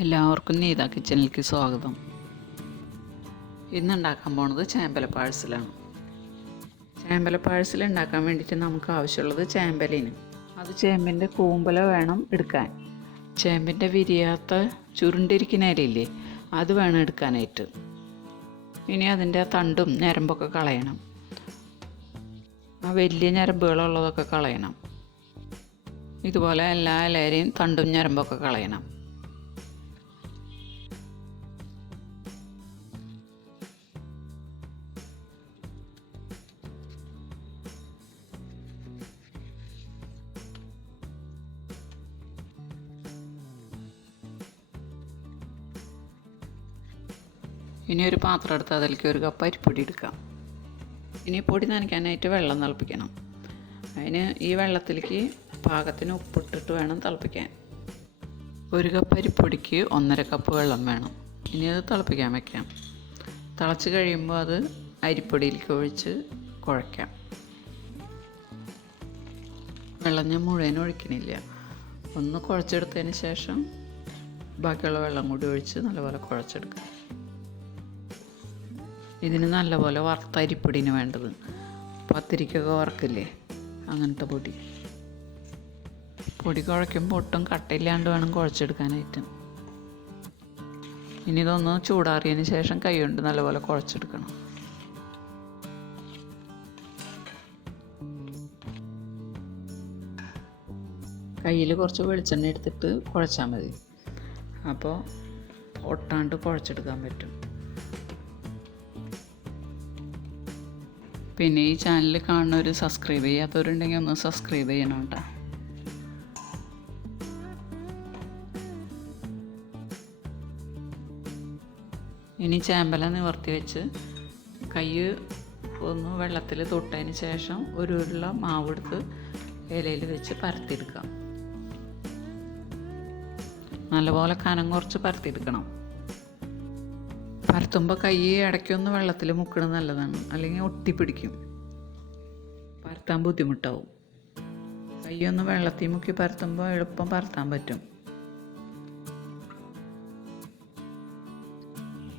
എല്ലാവർക്കും neethakitchenലേക്ക് സ്വാഗതം. ഇന്ന് ഉണ്ടാക്കാൻ പോകുന്നത് ചേമ്പല പാഴ്സലാണ്. ചേമ്പല പാഴ്സൽ ഉണ്ടാക്കാൻ വേണ്ടിയിട്ട് നമുക്ക് ആവശ്യമുള്ളത് ചേമ്പലിന്. അത് ചേമ്പിൻ്റെ കൂമ്പല വേണം എടുക്കാൻ. ചേമ്പിൻ്റെ വിരിയാത്ത ചുരുണ്ടിരിക്കുന്ന ഇലയില്ലേ, അത് വേണം എടുക്കാനായിട്ട്. ഇനി അതിൻ്റെ തണ്ടും ഞരമ്പൊക്കെ കളയണം. ആ വലിയ ഞരമ്പുകളുള്ളതൊക്കെ കളയണം. ഇതുപോലെ എല്ലാ ഇലയുടെയും തണ്ടും ഞരമ്പൊക്കെ കളയണം. ഇനി ഒരു പാത്രം എടുത്ത് അതിലേക്ക് ഒരു കപ്പ് അരിപ്പൊടി എടുക്കാം. ഇനി പൊടി നനയ്ക്കാനായിട്ട് വെള്ളം തിളപ്പിക്കണം. അതിന് ഈ വെള്ളത്തിലേക്ക് പാകത്തിന് ഉപ്പിട്ടിട്ട് വേണം തിളപ്പിക്കാൻ. ഒരു കപ്പ് അരിപ്പൊടിക്ക് 1.5 കപ്പ് വെള്ളം വേണം. ഇനി അത് തിളപ്പിക്കാൻ വയ്ക്കാം. തിളച്ച് കഴിയുമ്പോൾ അത് അരിപ്പൊടിയിലേക്ക് ഒഴിച്ച് കുഴയ്ക്കാം. വെള്ളം ഞാൻ മുഴുവൻ ഒഴിക്കണില്ല. ഒന്ന് കുഴച്ചെടുത്തതിന് ശേഷം ബാക്കിയുള്ള വെള്ളം കൂടി ഒഴിച്ച് നല്ലപോലെ കുഴച്ചെടുക്കാം. ഇതിന് നല്ലപോലെ വറുത്ത അരിപ്പൊടിന് വേണ്ടത്. പത്തിരിക്കൊക്കെ വറക്കില്ലേ, അങ്ങനത്തെ പൊടി. പൊടി കുഴയ്ക്കുമ്പോൾ ഒട്ടും കട്ടയില്ലാണ്ട് വേണം കുഴച്ചെടുക്കാനായിട്ട്. ഇനി ഇതൊന്ന് ചൂടാറിയതിന് ശേഷം കൈ കൊണ്ട് നല്ലപോലെ കുഴച്ചെടുക്കണം. കയ്യിൽ കുറച്ച് വെളിച്ചെണ്ണ എടുത്തിട്ട് കുഴച്ചാൽ മതി. അപ്പോൾ ഒട്ടാണ്ട് കുഴച്ചെടുക്കാൻ പറ്റും. പിന്നെ ഈ ചാനൽ കാണുന്നവർ സബ്സ്ക്രൈബ് ചെയ്യാത്തവരുണ്ടെങ്കിൽ ഒന്ന് സബ്സ്ക്രൈബ് ചെയ്യണം കേട്ടോ. ഇനി ചേമ്പല നിവർത്തി വെച്ച് കൈ ഒന്ന് വെള്ളത്തിൽ തൊട്ടതിന് ശേഷം ഒരു ഉരുള മാവെടുത്ത് ഇലയിൽ വെച്ച് പരത്തിയെടുക്കാം. നല്ലപോലെ കനം കുറച്ച് പരത്തിയെടുക്കണം. പരത്തുമ്പോൾ കൈ ഇടയ്ക്കൊന്ന് വെള്ളത്തിൽ മുക്കണത് നല്ലതാണ്, അല്ലെങ്കിൽ ഒട്ടിപ്പിടിക്കും, പരത്താൻ ബുദ്ധിമുട്ടാവും. കൈയൊന്ന് വെള്ളത്തിൽ മുക്കി പരത്തുമ്പോൾ എളുപ്പം പരത്താൻ പറ്റും.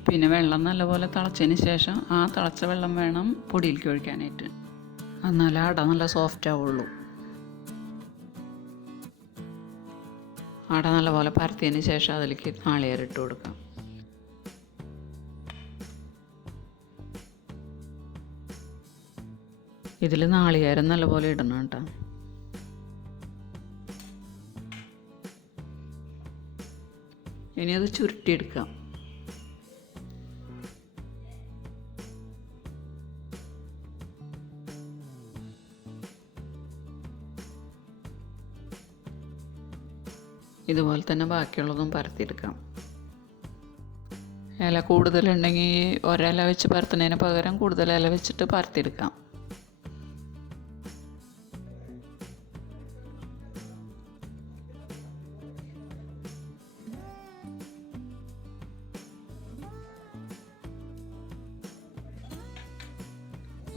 പിന്നെ വെള്ളം നല്ലപോലെ തിളച്ചതിന് ശേഷം ആ തിളച്ച വെള്ളം വേണം പൊടിയിലേക്ക് ഒഴിക്കാനായിട്ട്. എന്നാലേ അട നല്ല സോഫ്റ്റ് ആവുള്ളൂ. അട നല്ലപോലെ പരത്തിയതിന് ശേഷം അതിലേക്ക് നാളികേരം ഇട്ട് കൊടുക്കാം. ഇതിൽ നാളികേരം നല്ലപോലെ ഇടണം കേട്ടോ. ഇനി അത് ചുരുട്ടിയെടുക്കാം. ഇതുപോലെ തന്നെ ബാക്കിയുള്ളതും പരത്തിയെടുക്കാം. ഇല കൂടുതലുണ്ടെങ്കിൽ ഒരില വെച്ച് പരത്തുന്നതിന് പകരം കൂടുതൽ ഇല വെച്ചിട്ട് പരത്തിയെടുക്കാം.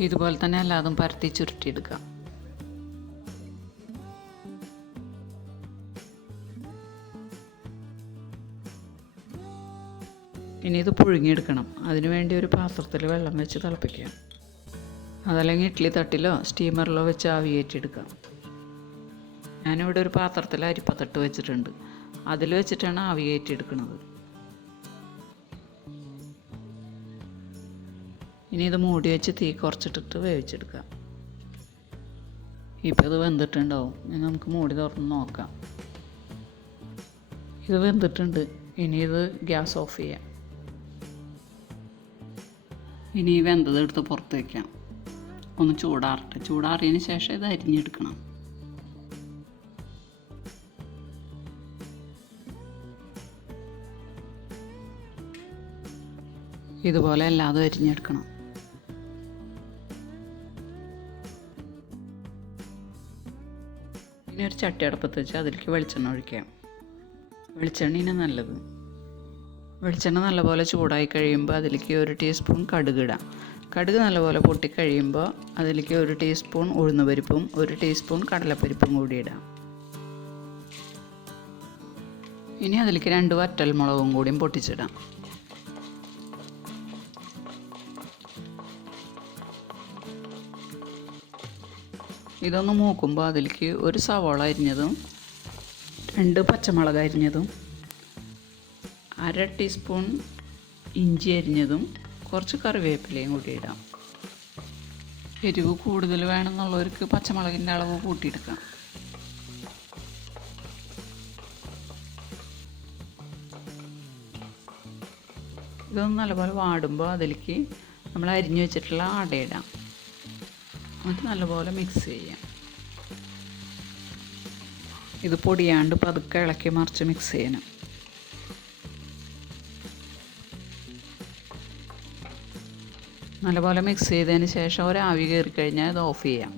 ഇതുപോലെ തന്നെ എല്ലാതും പരത്തി ചുരുട്ടിയെടുക്കാം. ഇനി ഇത് പുഴുങ്ങിയെടുക്കണം. അതിനു വേണ്ടി ഒരു പാത്രത്തിൽ വെള്ളം വെച്ച് തിളപ്പിക്കാം. അതല്ലെങ്കിൽ ഇഡ്ഡലി തട്ടിലോ സ്റ്റീമറിലോ വെച്ച് ആവിയേറ്റിയെടുക്കാം. ഞാനിവിടെ ഒരു പാത്രത്തിൽ അരിപ്പത്തട്ട് വെച്ചിട്ടുണ്ട്. അതിൽ വെച്ചിട്ടാണ് ആവിയേറ്റിയെടുക്കുന്നത്. ഇനി ഇത് മൂടി വെച്ച് തീ കുറച്ചിട്ടിട്ട് വേവിച്ചെടുക്കാം. ഇപ്പോൾ ഇത് വെന്തിട്ടുണ്ടാവും. ഇനി നമുക്ക് മൂടി തുറന്ന് നോക്കാം. ഇത് വെന്തിട്ടുണ്ട്. ഇനി ഇത് ഗ്യാസ് ഓഫ് ചെയ്യാം. ഇനി ഈ വെന്തതെടുത്ത് പുറത്ത് വയ്ക്കാം. ഒന്ന് ചൂടാറട്ടെ. ചൂടാറിയതിന് ശേഷം ഇത് അരിഞ്ഞെടുക്കണം. ഇതുപോലെ എല്ലാതും അരിഞ്ഞെടുക്കണം. ഇനി ഒരു ചട്ടി അടുപ്പത്ത് വെച്ച് അതിലേക്ക് വെളിച്ചെണ്ണ ഒഴിക്കാം. വെളിച്ചെണ്ണ നല്ലത്. വെളിച്ചെണ്ണ നല്ലപോലെ ചൂടായി കഴിയുമ്പോൾ അതിലേക്ക് 1 ടീസ്പൂൺ കടുക് ഇടാം. കടുക് നല്ലപോലെ പൊട്ടിക്കഴിയുമ്പോൾ അതിലേക്ക് 1 ടീസ്പൂൺ ഉഴുന്നുപരിപ്പും 1 ടീസ്പൂൺ കടലപ്പരിപ്പും കൂടി ഇടാം. ഇനി അതിലേക്ക് 2 വറ്റൽമുളകും കൂടിയും പൊട്ടിച്ചിടാം. ഇതൊന്ന് മൂക്കുമ്പോൾ അതിലേക്ക് 1 സവോള അരിഞ്ഞതും 2 പച്ചമുളക് അരിഞ്ഞതും 1/2 ടീസ്പൂൺ ഇഞ്ചി അരിഞ്ഞതും കുറച്ച് കറിവേപ്പിലയും കൂടി ഇടാം. എരിവ് കൂടുതൽ വേണമെന്നുള്ളവർക്ക് പച്ചമുളകിൻ്റെ അളവ് കൂട്ടിയെടുക്കാം. ഇതൊന്ന് നല്ലപോലെ വാടുമ്പോൾ അതിലേക്ക് നമ്മൾ അരിഞ്ഞു വെച്ചിട്ടുള്ള അട ഇടാം. എന്നിട്ട് നല്ലപോലെ മിക്സ് ചെയ്യാം. ഇത് പൊടിയാണ്ട് പതുക്കെ ഇളക്കി മറിച്ച് മിക്സ് ചെയ്യണം. നല്ലപോലെ മിക്സ് ചെയ്തതിന് ശേഷം ഒരാവി കയറിക്കഴിഞ്ഞാൽ ഇത് ഓഫ് ചെയ്യാം.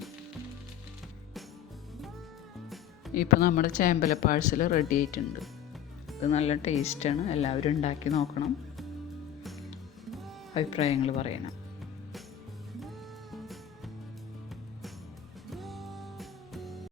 ഇപ്പം നമ്മുടെ ചേമ്പല പാഴ്സൽ റെഡി ആയിട്ടുണ്ട്. ഇത് നല്ല ടേസ്റ്റാണ്. എല്ലാവരും ഉണ്ടാക്കി നോക്കണം. അഭിപ്രായങ്ങൾ പറയണം.